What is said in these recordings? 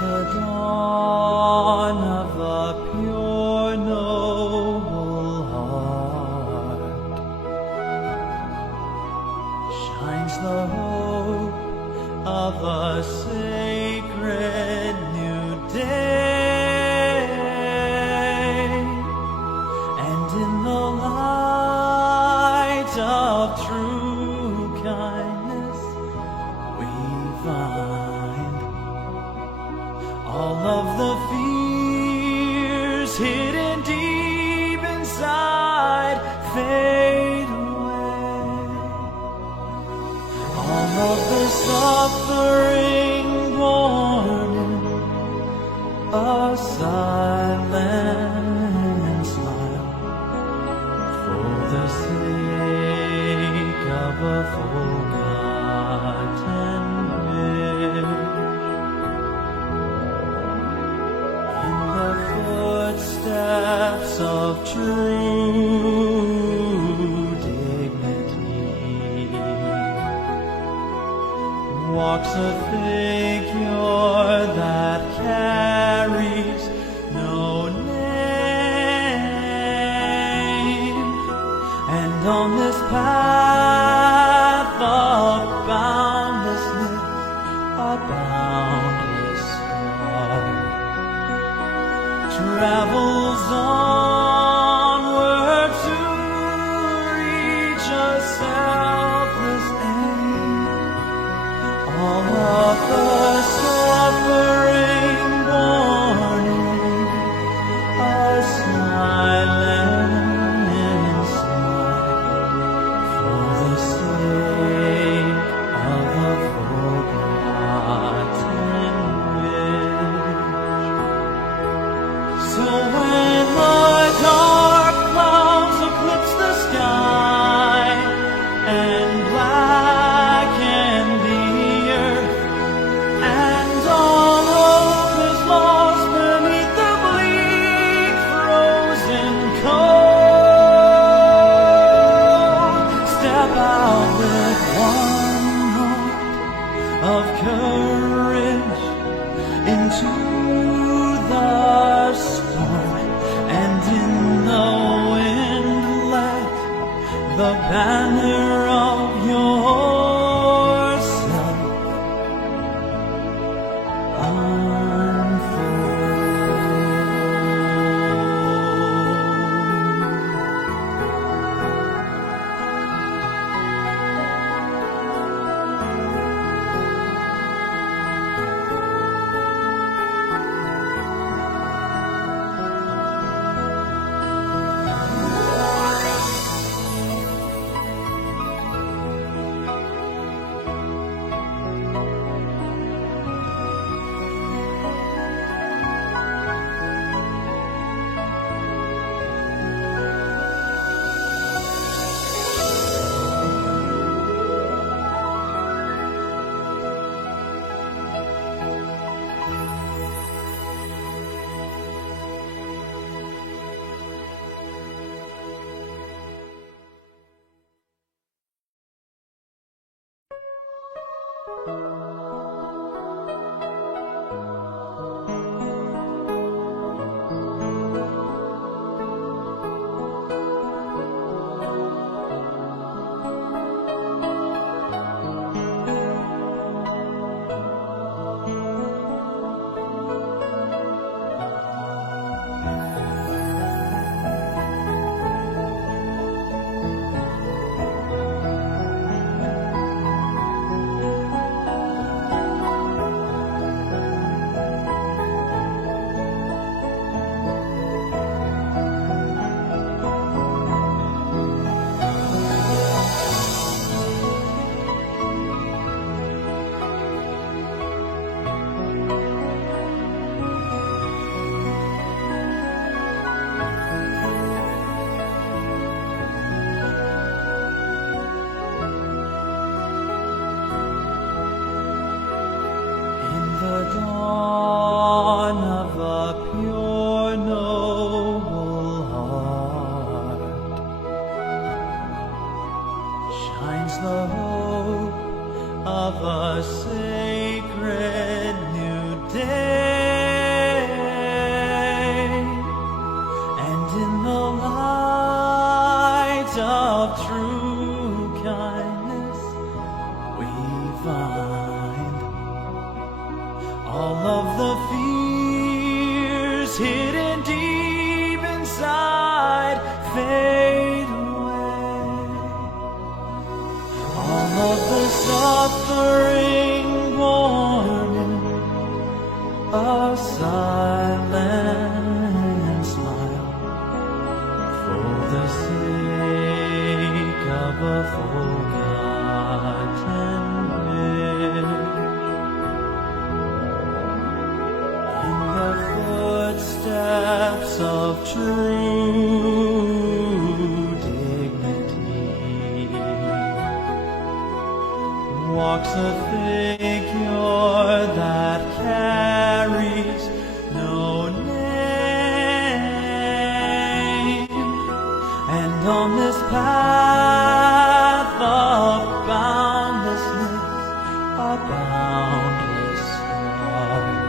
The dawn of a pure, noble heart shines the hope of a sacred new day, and in the light of true kindness we find all of the fears hidden deep inside fade away. All of the suffering born in a silent smile for the sake of a forgotten wish. Footsteps of true dignity walks a figure that carries no name, and on this path of boundlessness, a boundless heart travels onward to reach a selfless aim. All of the suffering born in a silent smile for the sake of a forgotten wish. So when the dark clouds eclipse the sky and blacken the earth, and all hope is lost beneath the bleak frozen cold, step out with one heart of courage into the storm, and in the wind let the banner of yourself unfold. dawn of a pure, noble heart shines the hope of a sacred new day, and in the light of true kindness we find all of the fears hidden deep inside fade away. All of the suffering born in a silent smile for the sake of a forgotten wish. In the footsteps of true dignity walks a figure that carries no name, and on this path of boundlessness, a boundless heart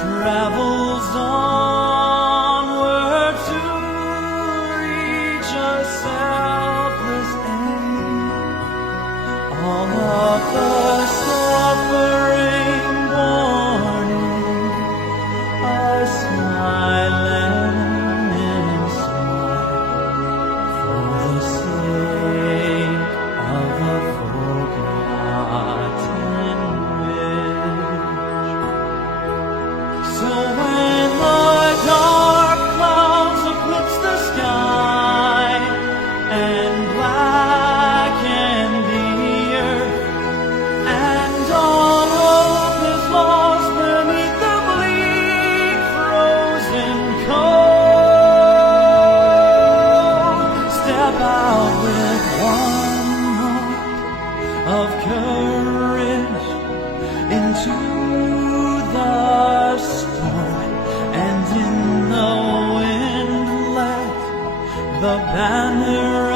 travels onward to reach a selfless aim. All of the suffering born in a silent smile for the sake of a forgotten wish. So when the dark clouds eclipse the sky and blacken the earth, and all hope is lost beneath the bleak frozen cold, step out with one heart of courage into the storm, and in the wind let the banner